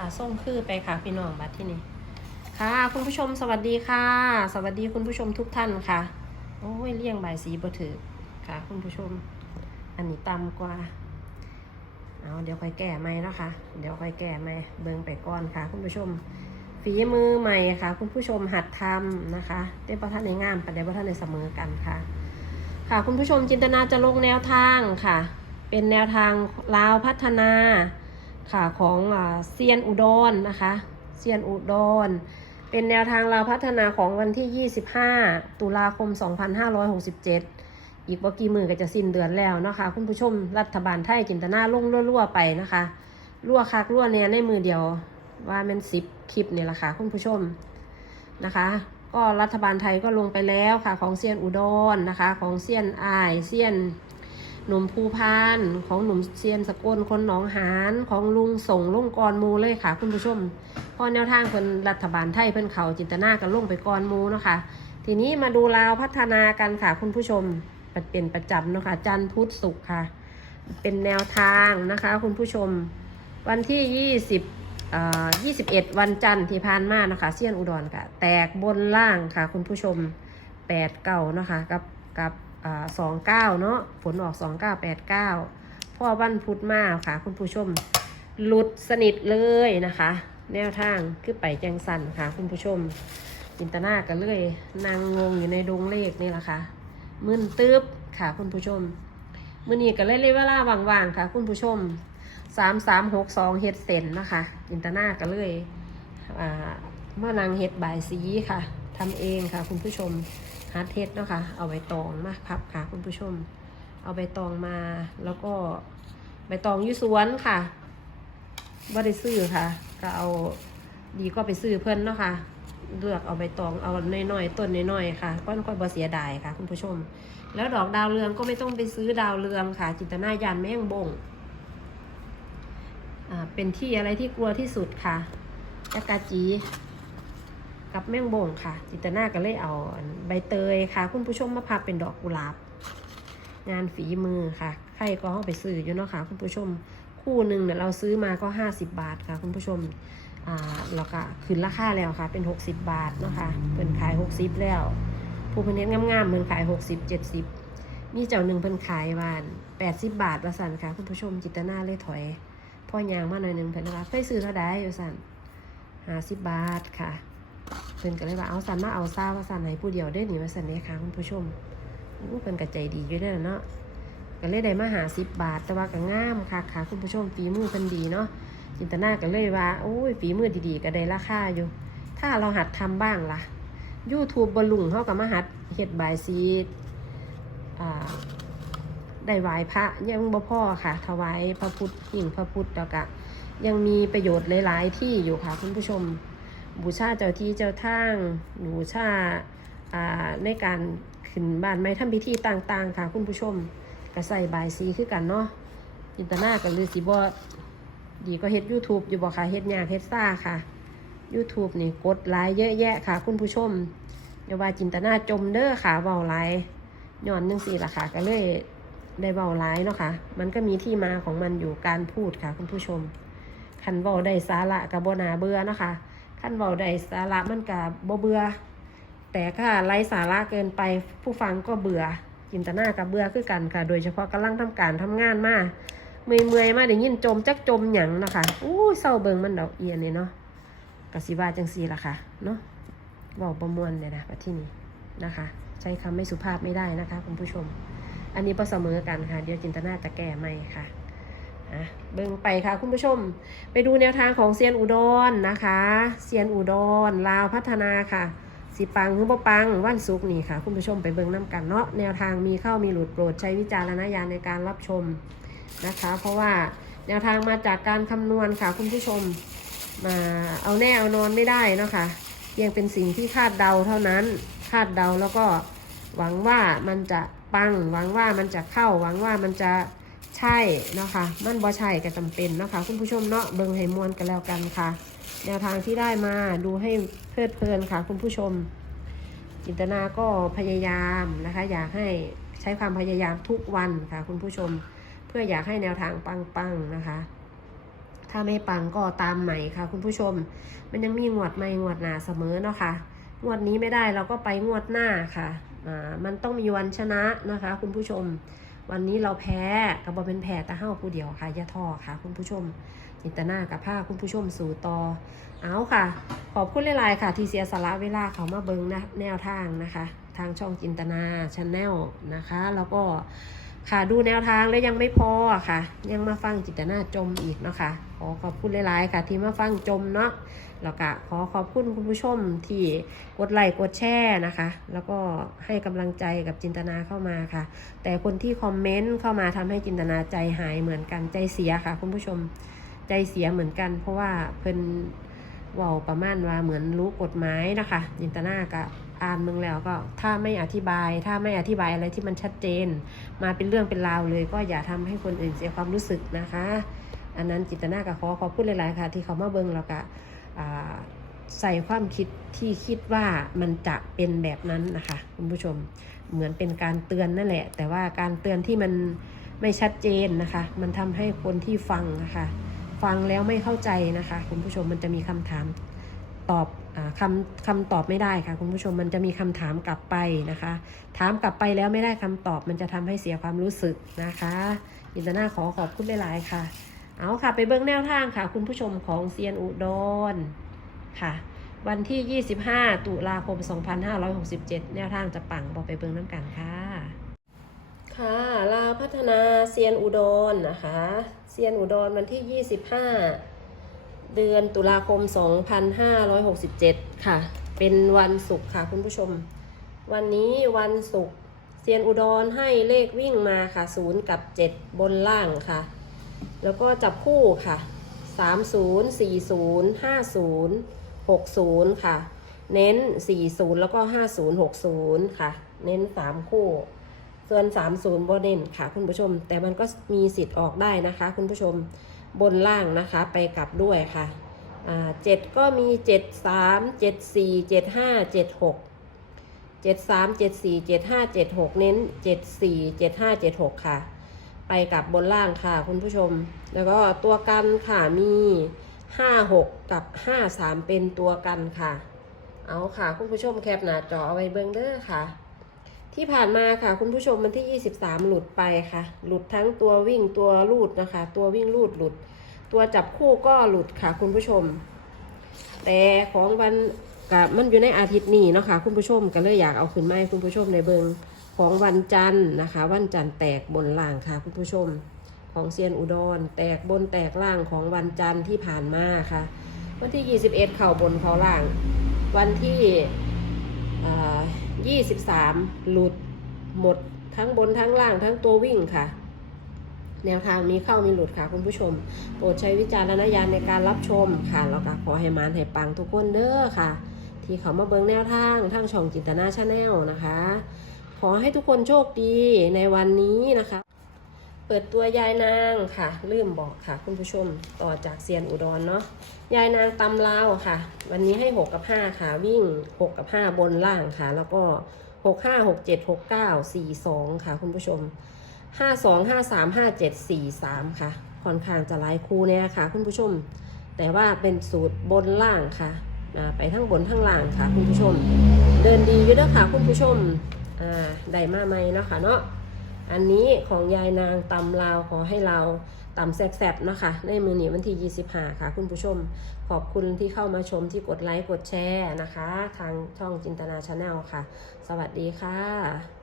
ค่ะส่งคือไปค่ะพี่น้องบัดที่นี่ค่ะ คุณผู้ชมสวัสดีค่ะ สวัสดีคุณผู้ชมทุกท่านค่ะ โอ้ยเลี่ยงใบสีบ่ถือค่ะ คุณผู้ชม อันนี้ต่ำกว่าเอาเดี๋ยวค่อยแก้ไหมนะคะเดี๋ยวค่อยแก้ไหมเบิ่งไปก่อนค่ะ คุณผู้ชม ฝีมือใหม่ค่ะ คุณผู้ชมหัดทำนะคะได้ประท่านในงามแต่ได้ประท่านในเสมอกันค่ะ ค่ะ คุณผู้ชมจินตนาจะลงแนวทางค่ะ เป็นแนวทางลาวพัฒนา ค่ะของเซียนอุดรนะคะเซียนอุดร เป็นแนวทางลาพัฒนาของวันที่ 25 ตุลาคม 2567 อีกว่ากี่มือก็จะสิ้นเดือนแล้วนะคะ คุณผู้ชมรัฐบาลไทยจินตนาลงรั่วๆไปนะคะรั่วคักรั่วเนี่ยในมือเดียวว่ามันสิบคลิปเนี่แหละค่ะคุณผู้ชมนะคะ ก็รัฐบาลไทยก็ลงไปแล้วค่ะของเซียนอุดรนะคะ ของเซียนอายเซียน หนุ่มภูพานของหนุ่มเซียนสกลคนหนองหานของลุงส่งลุงกรมูเลยค่ะคุณผู้ชมพอแนวทางเพิ่นรัฐบาลไทยเพิ่นเขาจินตนากันลงไปกรมูเนาะคะทีนี้มาดูลาวพัฒนากันค่ะ คุณผู้ชมเป็นประจำเนาะคะจันทร์พุธศุกร์ค่ะ เป็นแนวทางนะคะ คุณผู้ชม วันที่ยี่สิบยี่สิบเอ็ดวันจันทร์ที่ผ่านมานะคะเซียนอุดรค่ะ แตกบนล่างค่ะ คุณผู้ชมแปดเก้านะคะกับกับ สองเก้าเนาะผลออกสองเก้าแปดเก้าพ่อวันพุธมาค่ะ คุณผู้ชมหลุดสนิทเลยนะคะ แนวทางคือไปแจงสันค่ะ คุณผู้ชมจินตนากันเลยนางงงอยู่ในดงเลขนี่แหละค่ะมึนตึ๊บค่ะ คุณผู้ชมมื่อนี้ก็เลยเลยเวลาว่างๆค่ะ คุณผู้ชมสามสามหกสองเฮ็ดเซนนะคะจินตนาก็เลยอ่ามานางเฮ็ดบายสีค่ะทำเองค่ะ คุณผู้ชม ฮัดเฮ็ดเนาะค่ะเอาใบตองมาพับค่ะคุณผู้ชม เอาใบตองมาแล้วก็ใบตองอยูสวนค่ะว่าได้ซื้อค่ะ ก็เอาดีก็ไปซื้อเพิ่นเนาะค่ะเลือกเอาใบตองเอาน้อยๆต้นน้อยๆค่ะก็ค่อยบ่เสียดายค่ะ คุณผู้ชม แล้วดอกดาวเรืองก็ไม่ต้องไปซื้อดาวเรืองค่ะ จินตนายานแม่งบงอ่าเป็นที่อะไรที่กลัวที่สุดค่ะจักาจี กับแม่งบงค่ะ จิตนาก็เลยเอาใบเตยค่ะ คุณผู้ชมมาพับเป็นดอกกุหลาบ งานฝีมือค่ะ ใครก็เอาไปซื้ออยู่เนาะค่ะ คุณผู้ชมคู่หนึ่งเนี่ยเราซื้อมาก็ 50 บาทค่ะ คุณผู้ชมอ่าแล้วก็ขึ้นราคาแล้วค่ะ เป็น 60 บาทเนาะค่ะเป็นขาย 60 แล้ว ผู้เพิ่นเฮ็ดงามๆเพิ่นขาย 60 70 มีเจ้าหนึ่งเพิ่นขายบาน 80 บาทละสันค่ะ คุณผู้ชมจิตนาเลยถอยพ่อยางมาหน่อยหนึ่งเพิ่นว่าเคยซื้อเท่าใดอยู่สัน50 บาทค่ะ เพิ่นก็เลยว่าเอาสันมาเอาซาว่าสันให้ผู้เดียวได้หนิว่าสันเด้ค่ะคุณผู้ชมอู้เพิ่นก็ใจดีอยู่เด้อเนาะก็เลยได้มาหา10บบาท แต่ว่าก็งามค่ะค่ะคุณผู้ชมฝีมือเพิ่นดีเนาะจินตนาก็เลยว่าโอ้ยฝีมือดีๆ ก็ได้ราคาอยู่ ถ้าเราหัดทำบ้างล่ะ YouTube บอลลุงเขากับมาหัดเฮ็ดบายซีอ่าได้ไหวพระยังบ่พ่อค่ะ ถวายพระพุทธหิ่งพระพุทธแล้วก็ยังมีประโยชน์หลาย ๆ ที่อยู่ค่ะคุณผู้ชม บูชาเจ้าที่เจ้าทางบูชาอ่าในการขึ้นบ้านไม้ทำพิธีต่างๆ ค่ะคุณผู้ชมก็ใส่บายซีคือกันเนาะจินตนาก็เลยสิบ่ดีก็เฮ็ด YouTube อยู่บ่ค่ะเฮ็ดยากเฮ็ดซ่าค่ะ YouTube นี่กดไลค์เยอะแยะค่ะ คุณผู้ชมอย่าว่าจินตนาจมเด้อค่ะเว้าไลค์ย้อนจังซี่ละค่ะ ก็เลยได้เว้าไลค์เนาะค่ะ มันก็มีที่มาของมันอยู่การพูดค่ะ คุณผู้ชมคันเว้าได้สาระก็บ่น่าเบื่อเนาะค่ะ คันเว้าได้สาระมันก็บ่เบื่อแต่ถ้าไร้สาระเกินไปผู้ฟังก็เบื่อจินตนากับเบื่อคือกันค่ะ โดยเฉพาะกำลังทำการทำงานมาเมื่อยเมื่อยๆมาได้ยินจมจักจมหยังนะคะอู้เศร้าเบิงมันดอกเอียนนี่เนาะกสิว่าจังซีล่ะค่ะเนาะเว่าประมวลเนี่ยนะประที่นี้นะคะ ใช้คำไม่สุภาพไม่ได้นะคะคุณผู้ชม อันนี้ประเสมอกันค่ะ เดี๋ยวจินตนาจะแก้ไม่ค่ะ อะเบิ่งไปค่ะคุณผู้ชม ไปดูแนวทางของเซียนอุดรนะคะเซียนอุดรลาวพัฒนาค่ะ สิปังหรือบ่ปังวันศุกนี่ค่ะ คุณผู้ชมไปเบิ่งน้กันเนาะแนวทางมีเข้ามีหลุดโปรดใช้วิจารณญาณในการรับชมนะคะ เพราะว่าแนวทางมาจากการคำนวณค่ะคุณผู้ชมมาเอาแน่เอานอนไม่ได้นะคะเพียงเป็นสิ่งที่คาดเดาเท่านั้นคาดเดาแล้วก็หวังว่ามันจะปังหวังว่ามันจะเข้าหวังว่ามันจะ ใช่เนาะคะมันบ่ใช่ก็จำเป็นเนาะคะคุณผู้ชมเนาะเบิ่งให้มวนกันแล้วกันค่ะ แนวทางที่ได้มาดูให้เพลิดเพลินค่ะ คุณผู้ชม จินตนาก็พยายามนะคะ อยากให้ใช้ความพยายามทุกวันค่ะ คุณผู้ชม เพื่ออยากให้แนวทางปังๆนะคะถ้าไม่ปังก็ตามใหม่ค่ะ คุณผู้ชม มันยังมีงวดใหม่งวดหนาเสมอเนาะค่ะ งวดนี้ไม่ได้เราก็ไปงวดหน้าค่ะ อ่า มันต้องมีวันชนะนะคะ คุณผู้ชม วันนี้เราแพ้กับบอเป็นแพ้แต่เห้าผู้เดียวค่ะอย่าท้อค่ะ คุณผู้ชมจินตนากับผ้าคุณผู้ชมสู่ต่อเอาค่ะ ขอบคุณหลายๆค่ะ ที่เสียสละเวลาเขามาเบิงนะแนวทางนะคะ ทางช่องจินตนาชาแนลนะคะ แล้วก็ ค่ะดูแนวทางแล้วยังไม่พอค่ะ ยังมาฟังจินตนาจมอีกเนาะค่ะขอขอบคุณหลายๆค่ะ ที่มาฟังจมเนาะแล้วก็ขอขอบคุณคุณผู้ชมที่กดไลค์กดแชร์นะคะ แล้วก็ให้กำลังใจกับจินตนาเข้ามาค่ะ แต่คนที่คอมเมนต์เข้ามาทำให้จินตนาใจหายเหมือนกันใจเสียค่ะ คุณผู้ชมใจเสียเหมือนกัน เพราะว่าเพิ่นว่าประมาณว่าเหมือนรู้กฎหมายนะคะ จินตนาก็ อ่านมึงแล้วก็ถ้าไม่อธิบาย ถ้าไม่อธิบายอะไรที่มันชัดเจน มาเป็นเรื่องเป็นราวเลย ก็อย่าทำให้คนอื่นเสียความรู้สึกนะคะ อันนั้นจิตนาก็ขอขอบคุณหลายๆค่ะ ที่เขามาเบิ่งแล้วก็ใส่ความคิดที่คิดว่ามันจะเป็นแบบนั้นนะคะคุณผู้ชมเหมือนเป็นการเตือนนั่นแหละ แต่ว่าการเตือนที่มันไม่ชัดเจนนะคะ มันทำให้คนที่ฟังนะคะ ฟังแล้วไม่เข้าใจนะคะ คุณผู้ชมมันจะมีคำถามตอบ คำคำตอบไม่ได้ค่ะคุณผู้ชมมันจะมีคำถามกลับไปนะคะ ถามกลับไปแล้วไม่ได้คำตอบมันจะทำให้เสียความรู้สึกนะคะยินดีนาขอขอบคุณหลายๆค่ะ เอาค่ะ ไปเบิ้งแนวทางค่ะ คุณผู้ชมของเซียนอุดรค่ะ วันที่ 25 ตุลาคม 2567 แนวทางจะปังบอกไปเบิ้งน้ำกันค่ะ ค่ะลาพัฒนาเซียนอุดรนะคะ เซียนอุดรวันที่ 25 เดือนตุลาคม 2567 ค่ะ เป็นวันศุกร์ค่ะคุณผู้ชม วันนี้วันศุกร์เซียนอุดรให้เลขวิ่งมาค่ะ 0 กับ 7 บนล่างค่ะ แล้วก็จับคู่ค่ะ 30 40 50 60 ค่ะ เน้น 40 แล้วก็ 50 60 ค่ะ เน้น 3 คู่ ส่วน 30บนเน้นค่ะ คุณผู้ชม แต่มันก็มีสิทธิ์ออกได้นะคะ คุณผู้ชม บนล่างนะคะ ไปกลับด้วยค่ะอ่าเจ็ดก็มี7 3 7 4 7 5 7 6 7 3 7 4 7 5 7 6เน้น7 4 7 5 7 6ค่ะ ไปกลับบนล่างค่ะคุณผู้ชม แล้วก็ตัวกันค่ะมี5 6กับ5 3เป็นตัวกันค่ะ เอาค่ะคุณผู้ชมแคปหน้าจอเอาไว้เบิ้งเด้อค่ะ ที่ผ่านมาค่ะคุณผู้ชมมันที่ 23 หลุดไปค่ะ หลุดทั้งตัววิ่งตัวลูดนะคะ ตัววิ่งลูดหลุด ตัวจับคู่ก็หลุดค่ะ คุณผู้ชม แต่ของวันกับมันอยู่ในอาทิตย์นี้เนาะคะคุณผู้ชมก็เลยอยากเอาขึ้นมาให้คุณผู้ชมในเบิงของวันจันทร์นะคะ วันจันทร์แตกบนล่างค่ะ คุณผู้ชม ของเซียนอุดร แตกบนแตกล่างของวันจันทร์ที่ผ่านมาค่ะ วันที่ 21 เข่าบนเข่าล่าง วันที่ อ่า23หลุดหมดทั้งบนทั้งล่างทั้งตัววิ่งค่ะ แนวทางมีเข้ามีหลุดค่ะคุณผู้ชม โปรดใช้วิจารณญาณในการรับชมค่ะแล้วก็ขอให้มานให้ปังทุกคนเด้อค่ะ ที่เขามาเบิ่งแนวทางทางช่องจินตนาชาแนลนะคะ ขอให้ทุกคนโชคดีในวันนี้นะคะ เปิดตัวยายนางค่ะลืมบอกค่ะ คุณผู้ชมต่อจากเซียนอุดรเนาะยายนางตำลาวค่ะ วันนี้ให้ 6 กับ 5 ค่ะ วิ่ง 6 กับ 5 บนล่างค่ะ แล้วก็ 6 5 6 7 6 9 4 2 ค่ะ คุณผู้ชมห้าสองห้าสามห้าเจ็ดสี่สามค่ะค่อนข้างจะหลายคู่เนี่ยค่ะ คุณผู้ชม แต่ว่าเป็นสูตรบนล่างค่ะไปทั้งบนทั้งล่างค่ะ คุณผู้ชม เดินดีอยู่เด้อค่ะ คุณผู้ชมอ่าได้มาไหมเนาะค่ะเนาะ อันนี้ของยายนางตำลาวขอให้เราตำแซ่บๆนะคะ ในมือหนีวันที่ 25 ค่ะ คุณผู้ชม ขอบคุณที่เข้ามาชมที่กดไลค์กดแชร์นะคะ ทางช่องจินตนาชาแนลค่ะ สวัสดีค่ะ